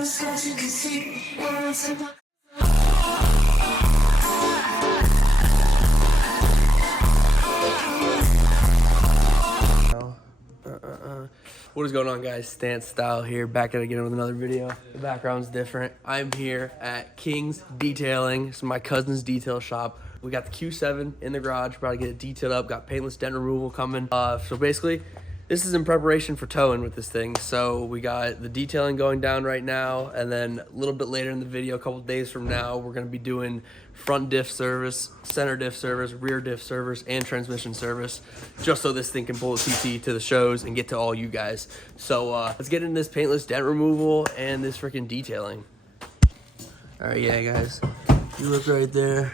What is going on, guys? Stance Style here, back at it again with another video. The background's different. I'm here at Kings Detailing. This is my cousin's detail shop. We got the Q7 in the garage, about to get it detailed up. Got paintless dent removal coming. So basically, this is in preparation for towing with this thing. So we got the detailing going down right now, and then a little bit later in the video, a couple days from now, we're gonna be doing front diff service, center diff service, rear diff service, and transmission service, just so this thing can pull the TT to the shows and get to all you guys. So let's get into this paintless dent removal and this freaking detailing. All right, yeah, guys, you look right there,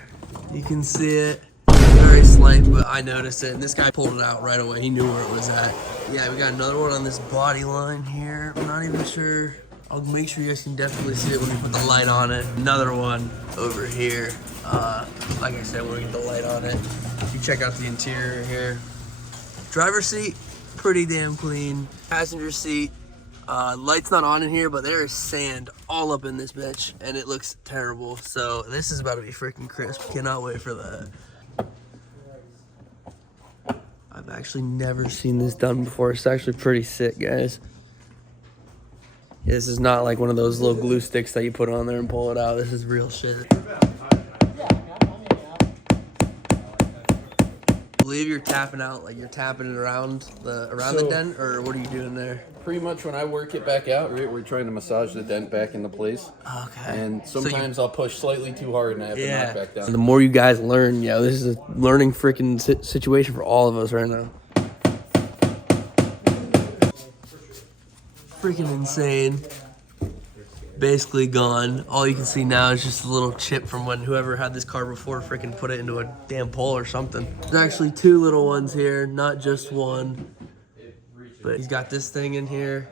you can see it. Very slight, but I noticed it, and this guy pulled it out right away. He knew where it was at. Yeah, we got another one on this body line here. I'm not even sure. I'll make sure you guys can definitely see it when we put the light on it. Another one over here. Like I said, when we get the light on it. You check out the interior here. Driver's seat, pretty damn clean. Passenger seat, light's not on in here, but there is sand all up in this bitch, and it looks terrible. So this is about to be freaking crisp. Cannot wait for that. I've actually never seen this done before. It's actually pretty sick, guys. Yeah, this is not like one of those little glue sticks that you put on there and pull it out. This is real shit. I believe you're tapping out, like you're tapping it around the dent, or what are you doing there? Pretty much when I work it back out, right, we're trying to massage the dent back into place. Okay. And sometimes I'll push slightly too hard and I have to knock back down. So the more you guys learn, this is a learning freaking situation for all of us right now. Freaking insane. Basically gone. All you can see now is just a little chip from when whoever had this car before freaking put it into a damn pole or something. There's actually two little ones here, not just one. But he's got this thing in here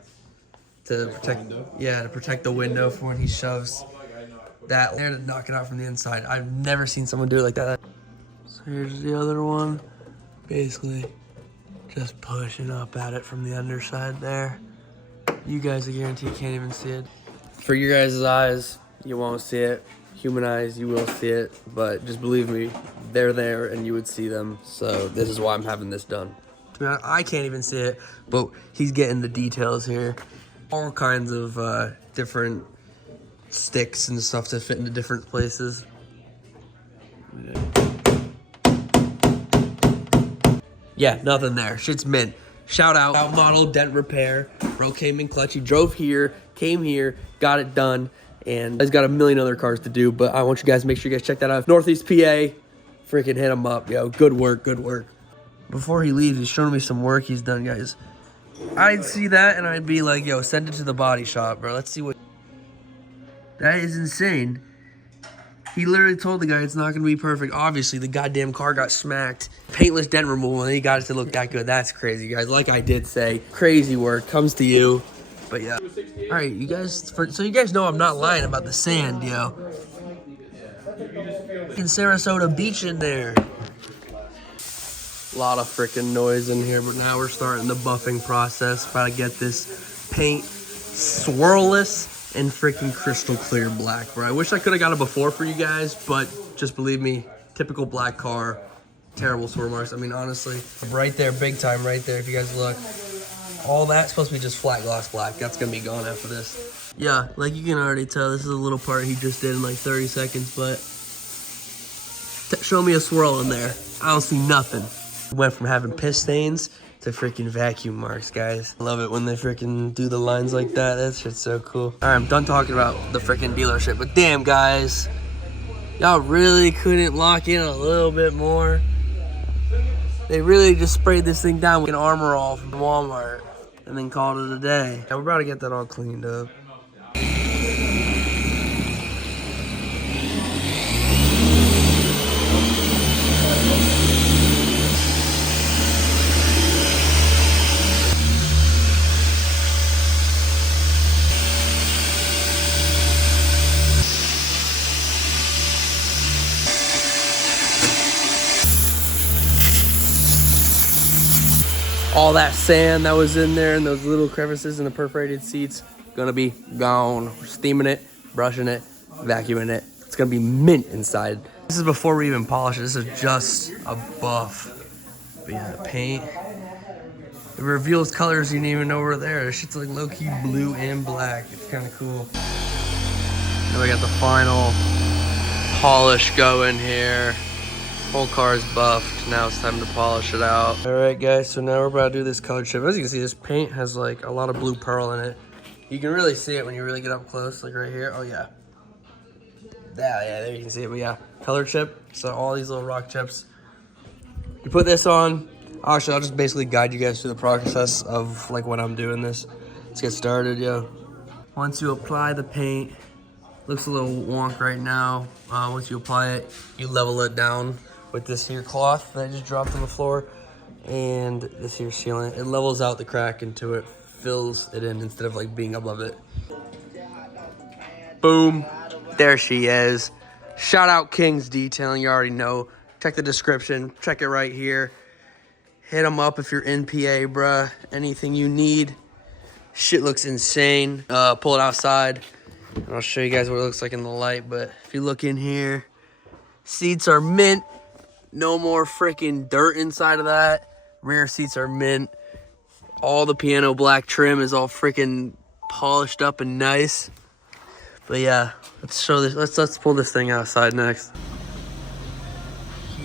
to protect the window for when he shoves that there to knock it out from the inside. I've never seen someone do it like that. So here's the other one. Basically just pushing up at it from the underside there. You guys, I guarantee, can't even see it. For your guys' eyes, you won't see it. Human eyes, you will see it. But just believe me, they're there and you would see them. So this is why I'm having this done. I can't even see it, but he's getting the details here. All kinds of different sticks and stuff to fit into different places. Yeah, nothing there. Shit's mint. Shout out model dent repair. Bro came in clutch. He drove here, came here, got it done, and he's got a million other cars to do. But I want you guys to make sure you guys check that out. Northeast PA, freaking hit him up, yo. Good work, good work. Before he leaves, he's showing me some work he's done, guys. I'd see that and I'd be like, yo, send it to the body shop, bro. Let's see what. That is insane. He literally told the guy it's not going to be perfect. Obviously, the goddamn car got smacked. Paintless dent removal, and he got it to look that good. That's crazy, guys. Like I did say, crazy work comes to you. But yeah. All right, you guys, so you guys know I'm not lying about the sand, yo. In Sarasota Beach in there. A lot of freaking noise in here, but now we're starting the buffing process. Try to get this paint swirlless and freaking crystal clear black, bro. I wish I could have got it before for you guys, but just believe me, typical black car, terrible swirl marks. I mean, honestly, right there, big time right there. If you guys look, all that's supposed to be just flat gloss black. That's gonna be gone after this. Yeah, like you can already tell, this is a little part he just did in like 30 seconds, but show me a swirl in there. I don't see nothing. Went from having piss stains to freaking vacuum marks, guys. I love it when they freaking do the lines like that. That shit's so cool. All right, I'm done talking about the freaking dealership, but damn, guys, y'all really couldn't lock in a little bit more. They really just sprayed this thing down with an Armor All from Walmart and then called it a day. Yeah, we're about to get that all cleaned up. All that sand that was in there and those little crevices in the perforated seats gonna be gone. We're steaming it, brushing it, vacuuming it. It's gonna be mint inside. This is before we even polish it. This is just a buff. But yeah, the paint. It reveals colors you didn't even know were there. This shit's like low-key blue and black. It's kind of cool. Then we got the final polish going here. Whole car is buffed. Now it's time to polish it out. All right, guys, so now we're about to do this color chip. As you can see, this paint has like a lot of blue pearl in it. You can really see it when you really get up close, like right here. Oh yeah. Yeah, there you can see it. But yeah, color chip. So all these little rock chips. You put this on. Actually, I'll just basically guide you guys through the process of like when I'm doing this. Let's get started, yo. Once you apply the paint, looks a little wonk right now. Once you apply it, you level it down with this here cloth that I just dropped on the floor and this here sealant. It levels out the crack into it, fills it in instead of like being above it. Boom, there she is. Shout out Kings Detailing, you already know. Check the description, check it right here. Hit them up if you're in PA, bruh. Anything you need. Shit looks insane. Pull it outside. And I'll show you guys what it looks like in the light. But if you look in here, seats are mint. No more freaking dirt inside of that. Rear seats are mint. All the piano black trim is all freaking polished up and nice. But yeah, let's show this. Let's pull this thing outside next.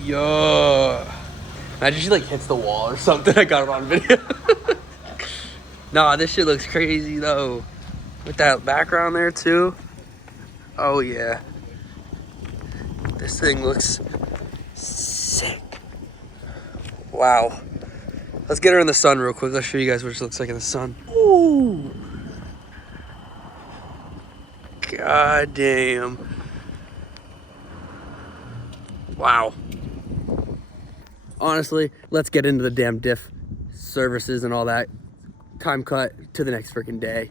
Yo. Imagine she like hits the wall or something. I got it on video. Nah, this shit looks crazy though. With that background there too. Oh yeah. This thing looks sick. Wow. Let's get her in the sun real quick. Let's show you guys what she looks like in the sun. Ooh. God damn. Wow. Honestly, let's get into the damn diff services and all that. Time cut to the next freaking day.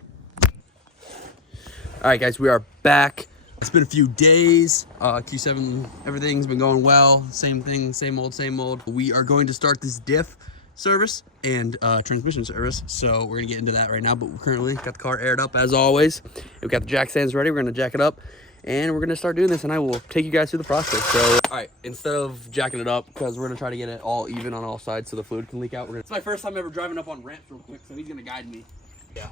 All right, guys, we are back. It's been a few days. Q7, everything's been going well. Same thing, same old, same old. We are going to start this diff service and transmission service. So we're gonna get into that right now, but we currently got the car aired up as always. We've got the jack stands ready. We're gonna jack it up. And we're gonna start doing this and I will take you guys through the process. So, all right, instead of jacking it up, because we're gonna try to get it all even on all sides so the fluid can leak out. It's my first time ever driving up on ramps real quick, so he's gonna guide me. Yeah.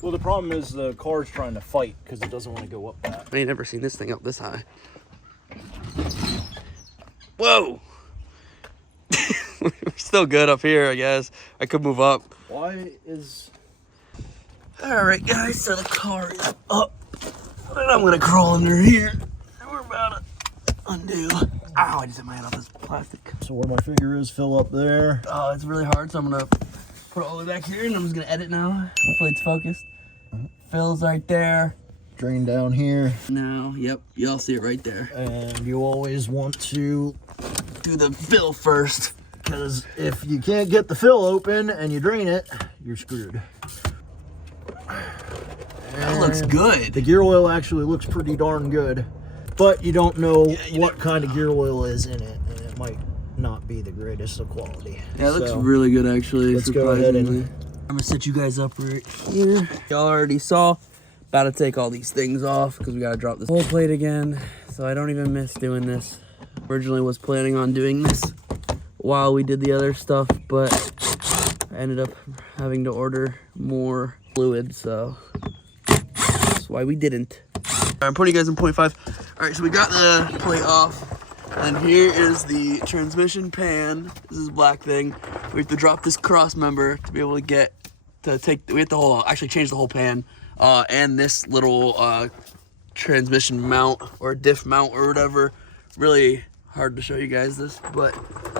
Well, the problem is the car's trying to fight because it doesn't want to go up that. I ain't never seen this thing up this high. Whoa. We're still good up here, I guess. I could move up. Why is... All right, guys, so the car is up. And I'm gonna crawl under here. And we're about to undo. Ow, I just hit my head off this plastic. So where my finger is, fill up there. Oh, it's really hard, so I'm gonna put it all the way back here and I'm just gonna edit now. Hopefully it's focused. Fills right there. Drain down here. Now, yep, y'all see it right there. And you always want to Do the fill first. because if you can't get the fill open and you drain it, you're screwed. That looks good. The gear oil actually looks pretty darn good, but you don't know what kind of gear oil is in it, and it might not be the greatest of quality. Yeah, it looks really good actually. Let's go ahead and... I'm gonna set you guys up right here. Y'all already saw. About to take all these things off because we gotta drop this whole plate again. So I don't even miss doing this. Originally was planning on doing this while we did the other stuff, but I ended up having to order more fluid, so that's why we didn't. I'm putting you guys in 0.5. All right, so we got the plate off. And here is the transmission pan. This is black thing. We have to drop this cross member to be able to get to take. We have to actually change the whole pan, and this little transmission mount or diff mount or whatever. Really hard to show you guys this, but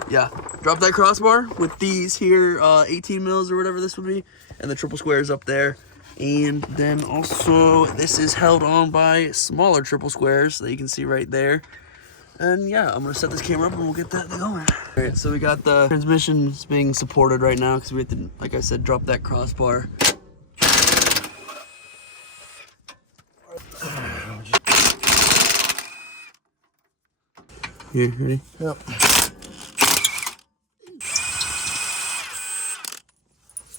yeah, drop that crossbar with these here 18 mils or whatever this would be, and the triple squares up there. And then also this is held on by smaller triple squares that you can see right there. And yeah, I'm gonna set this camera up and we'll get that going. All right, so we got the transmissions being supported right now because we have to, like I said, drop that crossbar. Here, ready? Yep.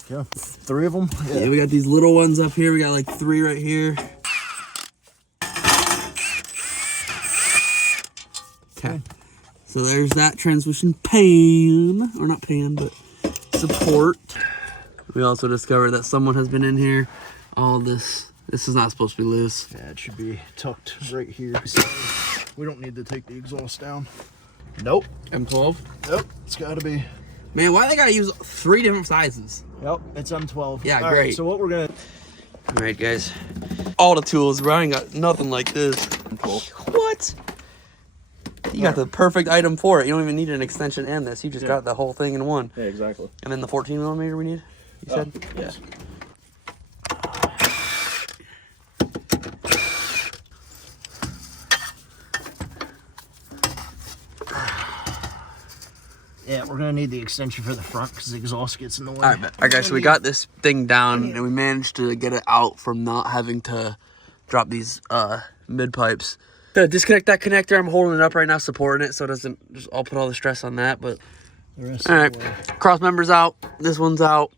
Yeah, 3 of them. Yeah, we got these little ones up here. We got like 3 right here. Okay. So there's that transmission pan, or not pan, but support. We also discovered that someone has been in here. All this is not supposed to be loose. Yeah, it should be tucked right here. So we don't need to take the exhaust down. Nope. M12? Yep, it's gotta be. Man, why they gotta use 3 different sizes? Yep, it's M12. Yeah, All great. right, so what we're gonna... All right, guys. All the tools. Ryan got nothing like this. What? You got the perfect item for it. You don't even need an extension and this. You just got the whole thing in one. Yeah, exactly. And then the 14 millimeter we need, you said? Yeah. Yeah, we're gonna need the extension for the front because the exhaust gets in the way. All right, guys, so we got this thing down and we managed to get it out from not having to drop these mid pipes. To disconnect that connector, I'm holding it up right now, supporting it, so it doesn't just, I'll put all the stress on that. But all right, cross members out, this one's out.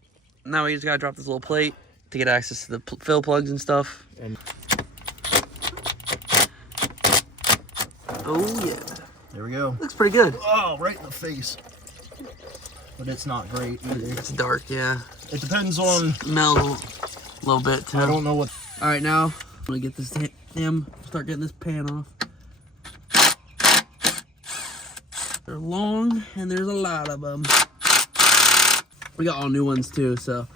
Now we just gotta drop this little plate to get access to the fill plugs and stuff. Oh yeah, there we go. looks pretty good. Oh, right in the face. But it's not great either. It's dark, yeah. It depends on... Smells a little bit too. I don't know what... All right, now I'm gonna get this start getting this pan off. They're long and there's a lot of them. We got all new ones too, so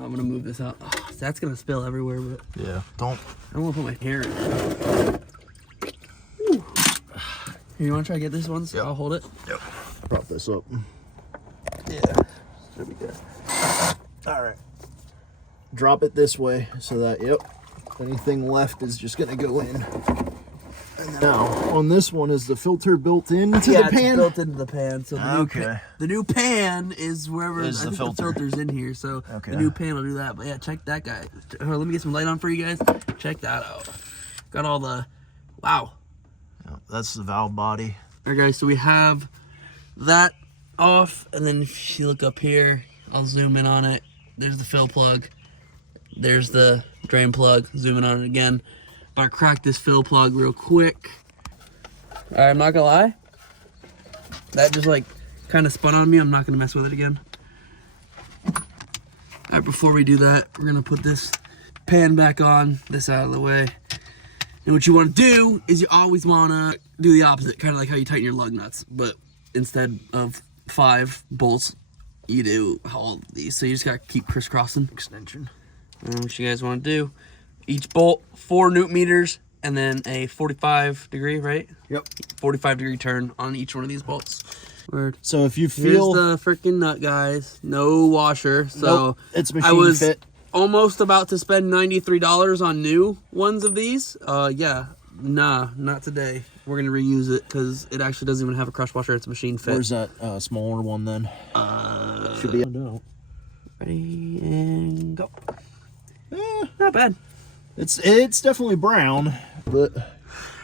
I'm gonna move this out. Oh, that's gonna spill everywhere, but yeah, don't. I don't want to put my hair in it. Whew. Here, you want to try to get this one? So I'll hold it. Yep. Prop this up. Yeah, should be good. All right. Drop it this way so that, yep, anything left is just gonna go in. And now, on this one, is the filter built into the pan? It's built into the pan. So Okay. The new pan is wherever Is I the think filter. the filter's in here. So Okay. the new pan will do that. But yeah, check that guy. Let me get some light on for you guys. Check that out. Got all the, wow. Yep, that's the valve body. All right, guys. So we have that off, and then if you look up here, I'll zoom in on it. There's the fill plug. There's the drain plug. Zoom in on it again. But I cracked this fill plug real quick. All right, I'm not gonna lie. That just like kind of spun on me. I'm not gonna mess with it again. All right, before we do that, we're gonna put this pan back on, this out of the way. And what you wanna do is you always wanna do the opposite, kind of like how you tighten your lug nuts, but instead of 5 bolts, you do all these. So you just gotta keep crisscrossing. Extension. And what you guys want to do, each bolt 4 newton meters and then a 45 degree, right? Yep. 45 degree turn on each one of these bolts. Word. So if you feel... Here's the freaking nut, guys. No washer. So nope, it's machine I was fit. almost about to spend $93 on new ones of these. Yeah, nah, not today. We're gonna reuse it because it actually doesn't even have a crush washer. It's machine fit. Where's that smaller one then? Should be... No. Ready and go. Not bad. It's definitely brown, but...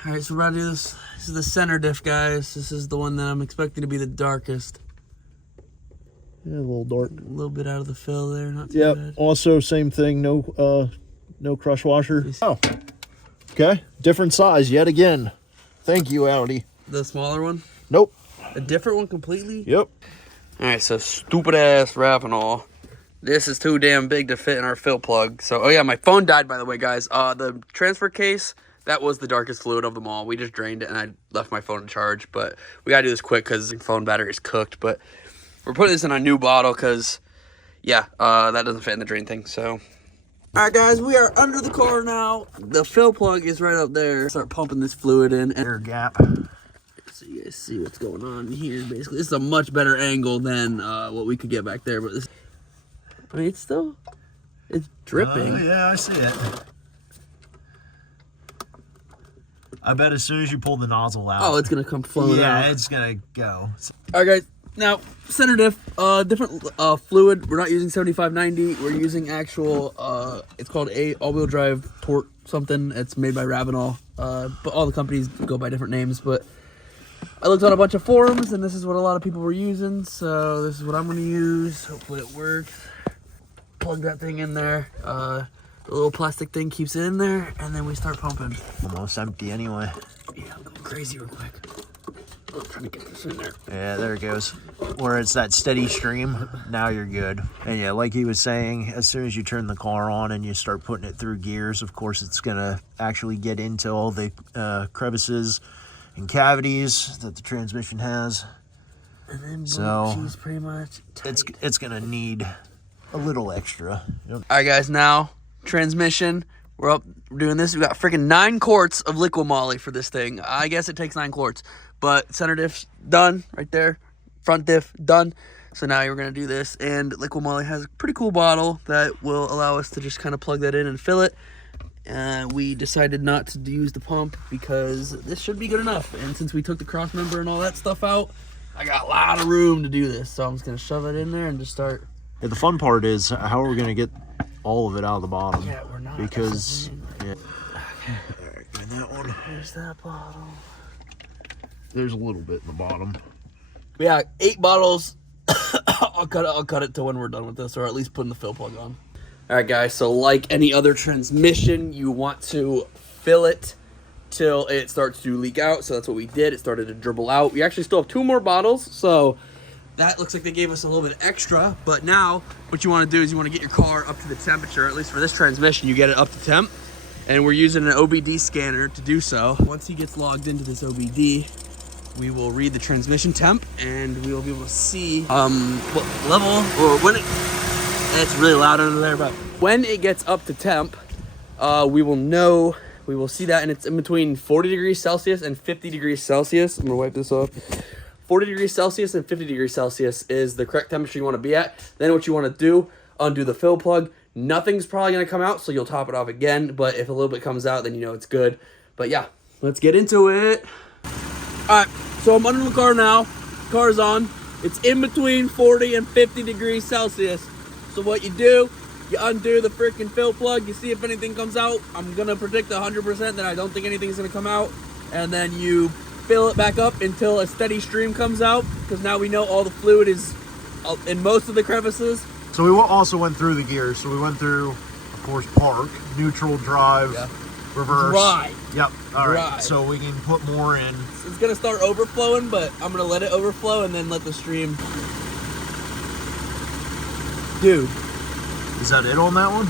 All right, so we're about to do this. This is the center diff, guys. This is the one that I'm expecting to be the darkest. Yeah, a little dark. A little bit out of the fill there, not too Yep. bad. Also, same thing. No crush washer. Oh. Okay. Different size yet again. Thank you, Audi. The smaller one? Nope. A different one completely? Yep. All right, so stupid ass Ravenol. This is too damn big to fit in our fill plug. So, oh yeah, my phone died, by the way, guys. The transfer case, that was the darkest fluid of them all. We just drained it, and I left my phone in charge. But we got to do this quick because the phone battery is cooked. But we're putting this in a new bottle because, yeah, that doesn't fit in the drain thing. So, all right, guys, we are under the car now. The fill plug is right up there. Start pumping this fluid in. Air gap. So you guys see what's going on here, basically. This is a much better angle than what we could get back there. But this, I mean, it's dripping. Yeah, I see it. I bet as soon as you pull the nozzle out. Oh, it's gonna come flowing out. Yeah, it's gonna go. All right, guys. Now, center diff, different fluid. We're not using 7590. We're using actual. It's called a all-wheel drive torque something. It's made by Ravenol. But all the companies go by different names. But I looked on a bunch of forums, and this is what a lot of people were using, so this is what I'm going to use. Hopefully it works. Plug that thing in there. The little plastic thing keeps it in there, and then we start pumping. Almost empty anyway. Yeah, I'm going crazy real quick. I'm trying to get this in there. Yeah, there it goes. Where it's that steady stream, now you're good. And yeah, like he was saying, as soon as you turn the car on and you start putting it through gears, of course, it's going to actually get into all the crevices and cavities that the transmission has. And then so she's pretty much tight. it's going to need a little extra. All right, guys, now transmission. We're up doing this. We got freaking 9 quarts of liquid moly for this thing. I guess it takes 9 quarts, but center diff's done right there. Front diff done. So now we're gonna do this, and liquid moly has a pretty cool bottle that will allow us to just kind of plug that in and fill it. We decided not to use the pump because this should be good enough. And since we took the cross member and all that stuff out, I got a lot of room to do this. So I'm just gonna shove it in there and just start. Yeah, the fun part is how are we going to get all of it out of the bottom? Yeah, we're not. Because, yeah. Okay. All right, give me that one. There's that bottle. There's a little bit in the bottom. We got 8 bottles. I'll cut it to when we're done with this, or at least putting the fill plug on. All right, guys. So like any other transmission, you want to fill it till it starts to leak out. So that's what we did. It started to dribble out. We actually still have 2 more bottles. So that looks like they gave us a little bit extra. But now what you want to do is you want to get your car up to the temperature. At least for this transmission, you get it up to temp. And we're using an OBD scanner to do so. Once he gets logged into this OBD, we will read the transmission temp, and we will be able to see what level, or when it's really loud under there, but when it gets up to temp, we will see that, and it's in between 40 degrees Celsius and 50 degrees Celsius. I'm gonna wipe this off. 40 degrees Celsius and 50 degrees Celsius is the correct temperature you want to be at. Then what you want to do, undo the fill plug. Nothing's probably going to come out, so you'll top it off again. But if a little bit comes out, then you know it's good. But yeah, let's get into it. All right, so I'm under the car now. Car's on. It's in between 40 and 50 degrees Celsius. So what you do, you undo the freaking fill plug. You see if anything comes out. I'm going to predict 100% that I don't think anything's going to come out. And then you fill it back up until a steady stream comes out, because now we know all the fluid is in most of the crevices. So we also went through the gears. So we went through, of course, park, neutral, drive, reverse. Dry. Yep. All right. Dry. So we can put more in. It's going to start overflowing, but I'm going to let it overflow and then let the stream. Dude. Is that it on that one?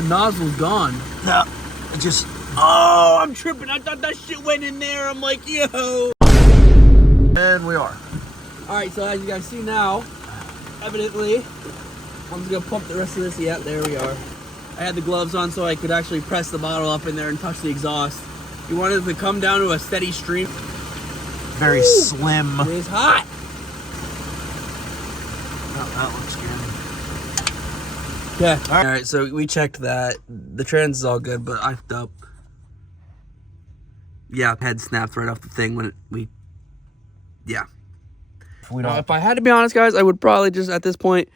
The nozzle's gone. Yeah. It just... Oh, I'm tripping. I thought that shit went in there. I'm like, yo. And we are. All right, so as you guys see now, evidently, I'm just going to pump the rest of this. Yep, there we are. I had the gloves on so I could actually press the bottle up in there and touch the exhaust. You want it to come down to a steady stream. Very slim. It is hot. Oh, that looks good. Yeah. All right, so we checked that. The trans is all good, but I fucked up. Yeah, head snapped right off the thing when yeah. If I had to be honest, guys, I would probably just, at this point,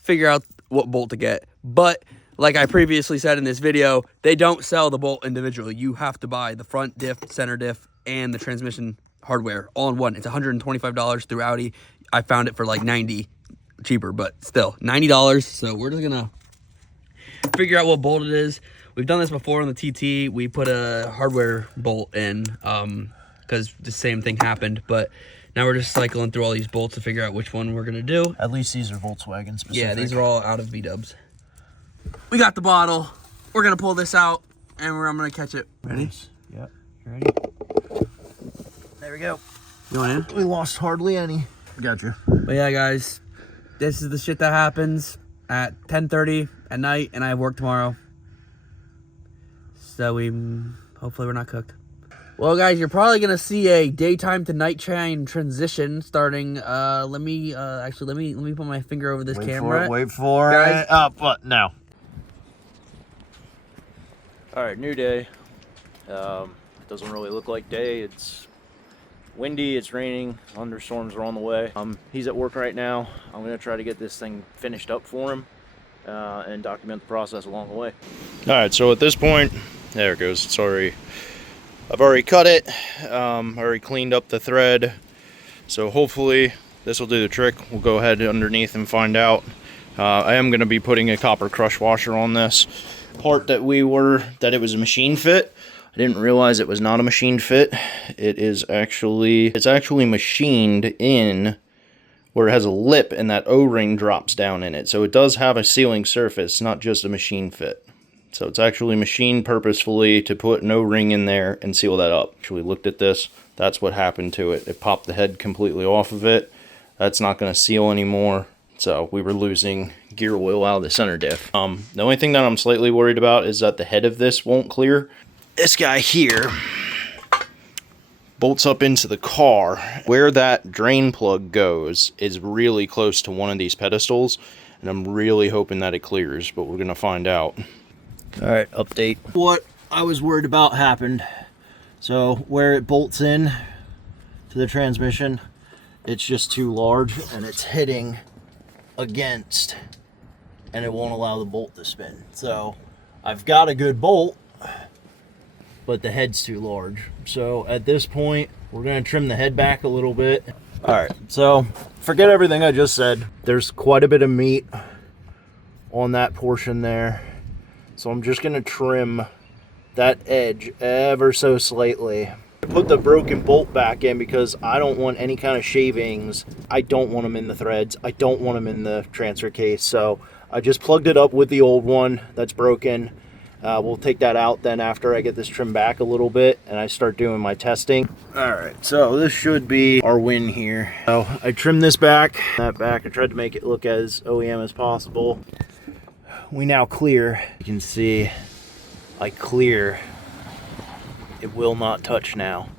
figure out what bolt to get. But, like I previously said in this video, they don't sell the bolt individually. You have to buy the front diff, center diff, and the transmission hardware all in one. It's $125 through Audi. I found it for like $90 cheaper, but still, $90. So we're just going to figure out what bolt it is. We've done this before on the TT. We put a hardware bolt in because the same thing happened. But now we're just cycling through all these bolts to figure out which one we're going to do. At least these are Volkswagen specific. Yeah, these are all out of V-dubs. We got the bottle. We're going to pull this out, and I'm going to catch it. Ready? Yep. Ready? There we go. You want in? We lost hardly any. Got you. But yeah, guys, this is the shit that happens at 10:30 at night, and I have work tomorrow. So hopefully we're not cooked. Well, guys, you're probably gonna see a daytime to nighttime transition starting. Let me put my finger over this camera. Wait for Guys. it. Up, what now? All right, new day. It doesn't really look like day. It's windy, it's raining, thunderstorms are on the way. He's at work right now. I'm gonna try to get this thing finished up for him and document the process along the way. All right, so at this point, there it goes. It's already I've already cut it, already cleaned up the thread, so hopefully this will do the trick. We'll go ahead underneath and find out. I am going to be putting a copper crush washer on this part that it was a machine fit. I didn't realize it was not a machine fit. It's actually machined in where it has a lip and that O-ring drops down in it. So it does have a sealing surface, not just a machine fit. So it's actually machined purposefully to put an O-ring in there and seal that up. Actually looked at this. That's what happened to it. It popped the head completely off of it. That's not going to seal anymore. So we were losing gear oil out of the center diff. The only thing that I'm slightly worried about is that the head of this won't clear. This guy here bolts up into the car. Where that drain plug goes is really close to one of these pedestals, and I'm really hoping that it clears, but we're gonna find out. All right, update. What I was worried about happened. So where it bolts in to the transmission, it's just too large and it's hitting against, and it won't allow the bolt to spin. So I've got a good bolt, but the head's too large. So at this point, we're gonna trim the head back a little bit. All right, so forget everything I just said. There's quite a bit of meat on that portion there. So I'm just gonna trim that edge ever so slightly. Put the broken bolt back in because I don't want any kind of shavings. I don't want them in the threads. I don't want them in the transfer case. So I just plugged it up with the old one that's broken. We'll take that out then after I get this trimmed back a little bit and I start doing my testing. All right, so this should be our win here. So I trimmed this back, that back. I tried to make it look as OEM as possible. We now clear. You can see I clear. It will not touch now.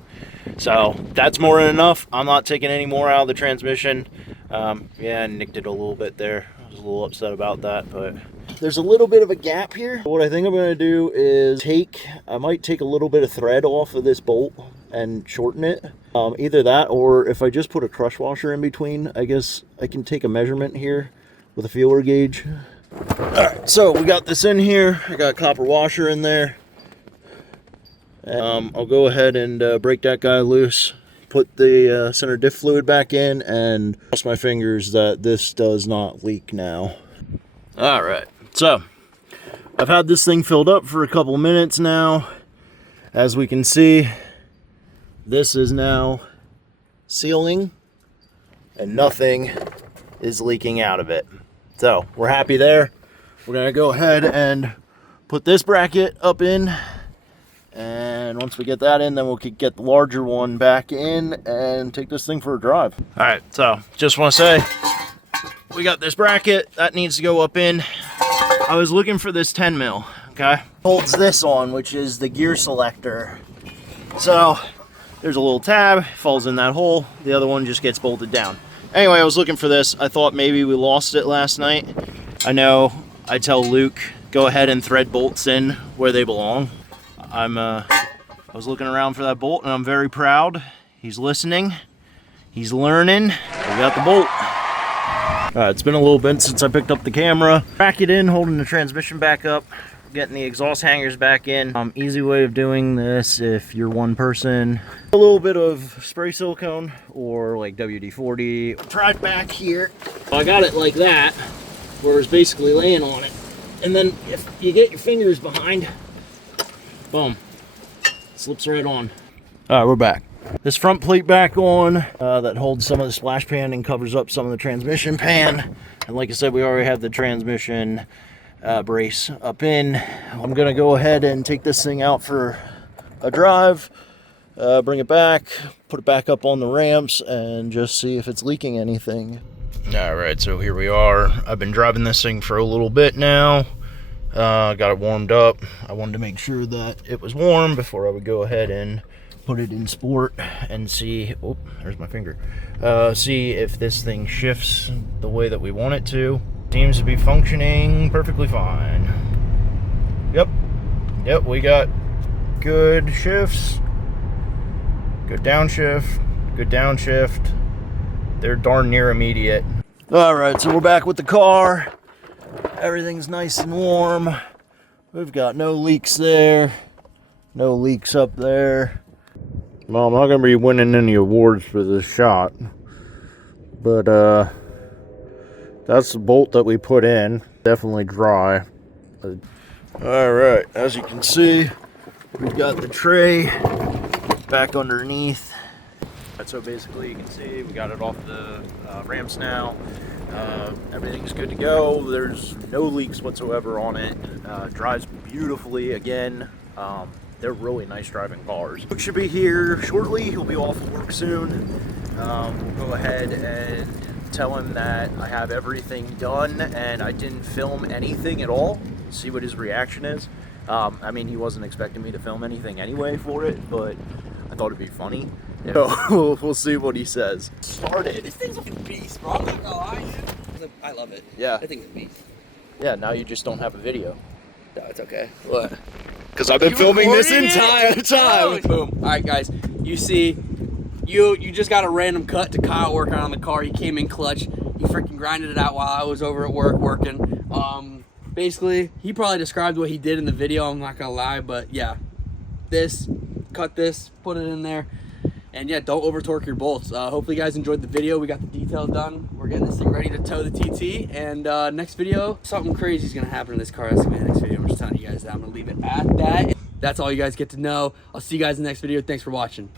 So that's more than enough. I'm not taking any more out of the transmission. Yeah, I nicked it a little bit there. I was a little upset about that, but there's a little bit of a gap here. What I think I'm going to do is I might take a little bit of thread off of this bolt and shorten it. Either that, or if I just put a crush washer in between, I guess I can take a measurement here with a feeler gauge. All right, so we got this in here. I got a copper washer in there. I'll go ahead and break that guy loose, put the center diff fluid back in, and cross my fingers that this does not leak now. All right, so I've had this thing filled up for a couple minutes now. As we can see, this is now sealing and nothing is leaking out of it. So we're happy there. We're gonna go ahead and put this bracket up in, and once we get that in, then we'll get the larger one back in and take this thing for a drive. All right, so just want to say, we got this bracket that needs to go up in. I was looking for this 10 mil, okay? Holds this on, which is the gear selector. So there's a little tab, falls in that hole. The other one just gets bolted down. Anyway, I was looking for this. I thought maybe we lost it last night. I know I tell Luke, go ahead and thread bolts in where they belong. I was looking around for that bolt and I'm very proud. He's listening, he's learning. We got the bolt. It's been a little bit since I picked up the camera. Back it in, holding the transmission back up, getting the exhaust hangers back in. Easy way of doing this if you're one person. A little bit of spray silicone or like WD-40. Tried back here. I got it like that, where it's basically laying on it. And then if you get your fingers behind, boom, slips right on. All right, we're back. This front plate back on, that holds some of the splash pan and covers up some of the transmission pan. And like I said, we already have the transmission brace up in. I'm gonna go ahead and take this thing out for a drive, bring it back, put it back up on the ramps, and just see if it's leaking anything. All right, so here we are. I've been driving this thing for a little bit now. Got it warmed up. I wanted to make sure that it was warm before I would go ahead and put it in sport and see, oh, there's my finger. See if this thing shifts the way that we want it to. Seems to be functioning perfectly fine. Yep, we got good shifts, good downshift, good downshift. They're darn near immediate. All right, so we're back with the car. Everything's nice and warm. We've got no leaks there. No leaks up there. Well, I'm not going to be winning any awards for this shot. But, that's the bolt that we put in. Definitely dry. Alright, as you can see, we've got the tray back underneath. So basically, you can see we got it off the ramps now. Everything's good to go. There's no leaks whatsoever on it. Drives beautifully again. They're really nice driving cars. Luke should be here shortly. He'll be off of work soon. We'll go ahead and tell him that I have everything done and I didn't film anything at all. See what his reaction is. I mean, he wasn't expecting me to film anything anyway for it, but I thought it'd be funny. So we'll see what he says. Started. This thing's like a beast, bro. I'm not gonna lie, dude. I love it. Yeah. I think it's a beast. Yeah, now you just don't have a video. No, it's okay. What? Because I've been filming this entire time. Boom. All right, guys. You see, you just got a random cut to Kyle working on the car. He came in clutch. He freaking grinded it out while I was over at work working. Basically, he probably described what he did in the video. I'm not gonna lie, but yeah, cut this, put it in there. And yeah, don't over torque your bolts. Hopefully you guys enjoyed the video. We got the details done. We're getting this thing ready to tow the TT. And next video, something crazy is gonna happen in this car. That's gonna be the next video. I'm just telling you guys that. I'm gonna leave it at that. That's all you guys get to know. I'll see you guys in the next video. Thanks for watching.